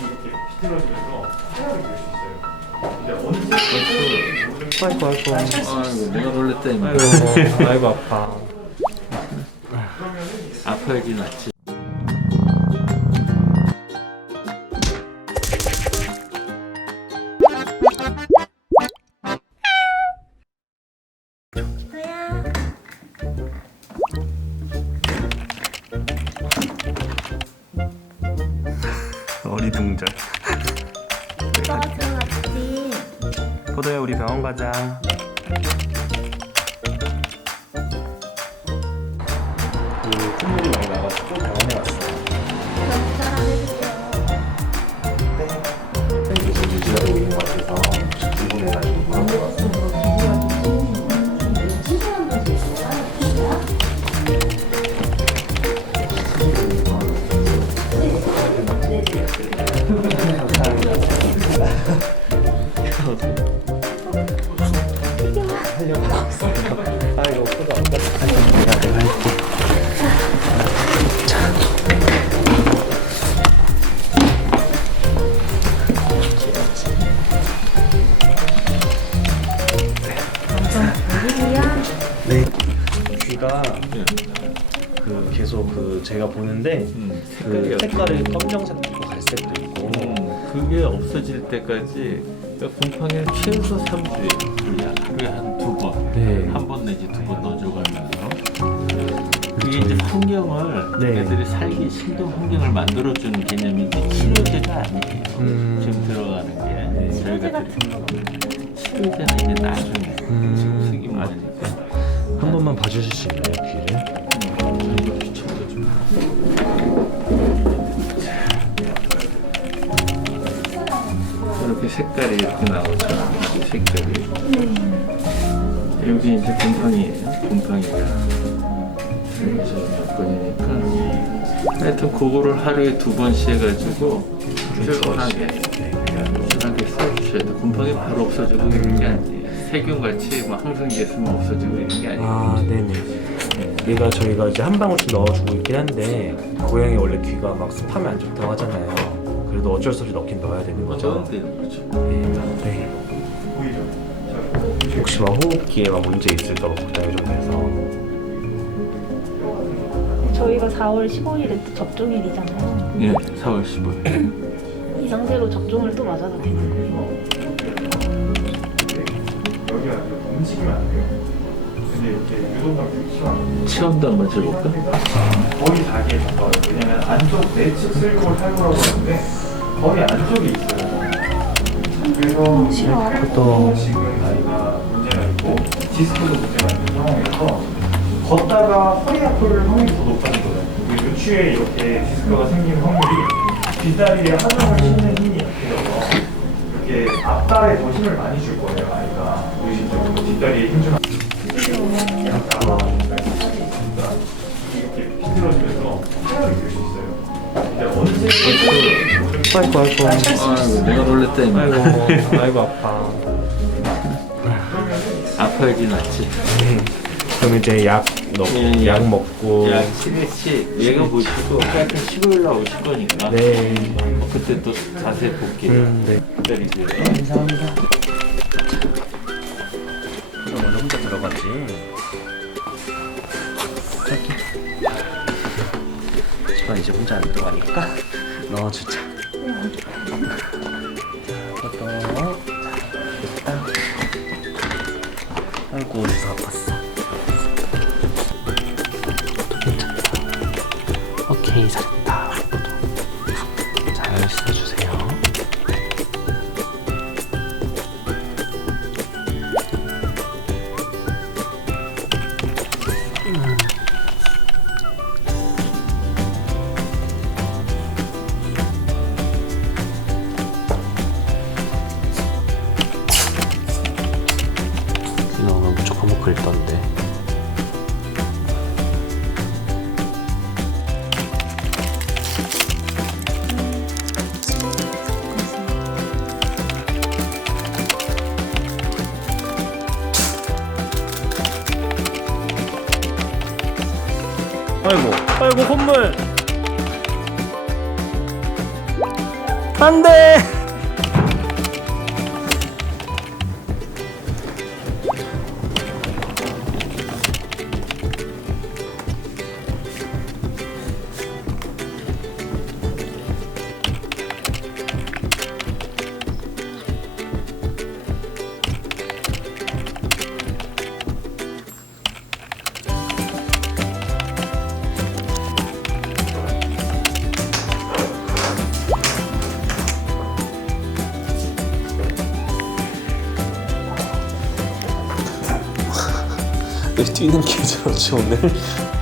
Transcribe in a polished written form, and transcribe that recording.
이렇게 비틀어지면서 하얗게 될 수 있어요. 근데 어느 색깔인지 아이고 아이고 아이고 내가 놀랬다 임마. 아이고 아파. 아파야지 낫지. 어리둥절. 오빠가 들어갔지. 포도야 우리 병원 가자. 그 콧물이 많이 나가지고 병원에 왔어. 그럼 사람 해주세요. 계속 유지하고 있는 것 같아서 궁금해가지고. 아이고 포도 안 가. 내가 할게. 네. 귀가 그 계속 그 제가 보는데 그 색깔이 검정색도 있고 갈색도 있고. 그게 없어질 때까지 그러니까 곰팡이는 최소 3주에 하루에 한 2번, 네. 한 번 내지 2번 넣어줘가면서 그게 이제 환경을 네. 애들이 살기 힘든 환경을 만들어주는 개념이지 치료제가 아니에요. 지금 들어가는 게 저희가 치료제는 이제 나중에 쓰기 많으니까 한 번만 봐주실 수 있나요, 귀를? 이렇게 색깔이 이렇게 나오죠. 이 색깔이. 여기 이제 곰팡이에요. 곰팡이가 여기서 몇 번이니까 하여튼 그거를 하루에 2번씩 해가지고 꾸준하게 써주셔야 돼요. 곰팡이 바로 없어지고 이런 게 아니에요. 세균같이 뭐 항생제 쓰면 없어지고 이런 게 아니에요. 아, 네네. 얘가 저희가 이제 한 방울씩 넣어주고 있긴 한데 고양이 원래 귀가 막 습하면 안 좋다고 하잖아요. 그래도 어쩔 수 없이 넣긴 넣어야 되는 거죠. 넣어도 되는 거죠. 네. 혹시 막 호흡기에 막 문제 있을까 봐 걱정이 좀 돼서. 저희가 4월 15일에 또 접종일이잖아요. 예, 4월 15일. 이 상태로 접종을 또 맞아도 되는 거예요. 여기가 움직이면 안 돼요. 근데 이렇게 유동감이 되게 심하거든요. 체온도 한번 재볼까? 거의 자기에 가까워요. 왜냐면 안쪽 내측 슬림을 탈구라고 하는데 거의 안쪽에 있어요. 그래서 또 지금 아이가 문제가 있고 디스크도 문제가 있는 상황에서 걷다가 허리 아플 확률이 더 높아진 거예요. 요추에 이렇게 디스크가 생기는 확률이 뒷다리에 하중을 싣는 힘이 약해져서 이렇게 앞다리에 더 힘을 많이 줄 거예요. 아이가 의식적으로 뒷다리에 힘 주는 이렇게 비틀어지면서 하얗게 될 수 있어요. 근데 어느 색깔인지 아이고 아이고 아이고 내가 놀랬다 임마. 아이고 아파. 아파야지 낫지. 그럼 이제 약 넣고 약 먹고. 약 7일씩 얘가 보시고 하여튼 15일 날 오실 거니까 네. 그때 또 자세히 볼게요. 네. 기다리세요. 감사합니다. 그럼 오늘 혼자 들어가지. 저기. 집안 이제 혼자 안 들어가니까 넣어주자. 포도. 됐다. 아이고 어디서 아팠어. 오케이 잘했다. 포도. 잘 씻어주세요. 오늘 무조건 먹고 있던데. 아이고 아이고 콧물. 안돼. 왜 뛰는 게 저렇지 오늘?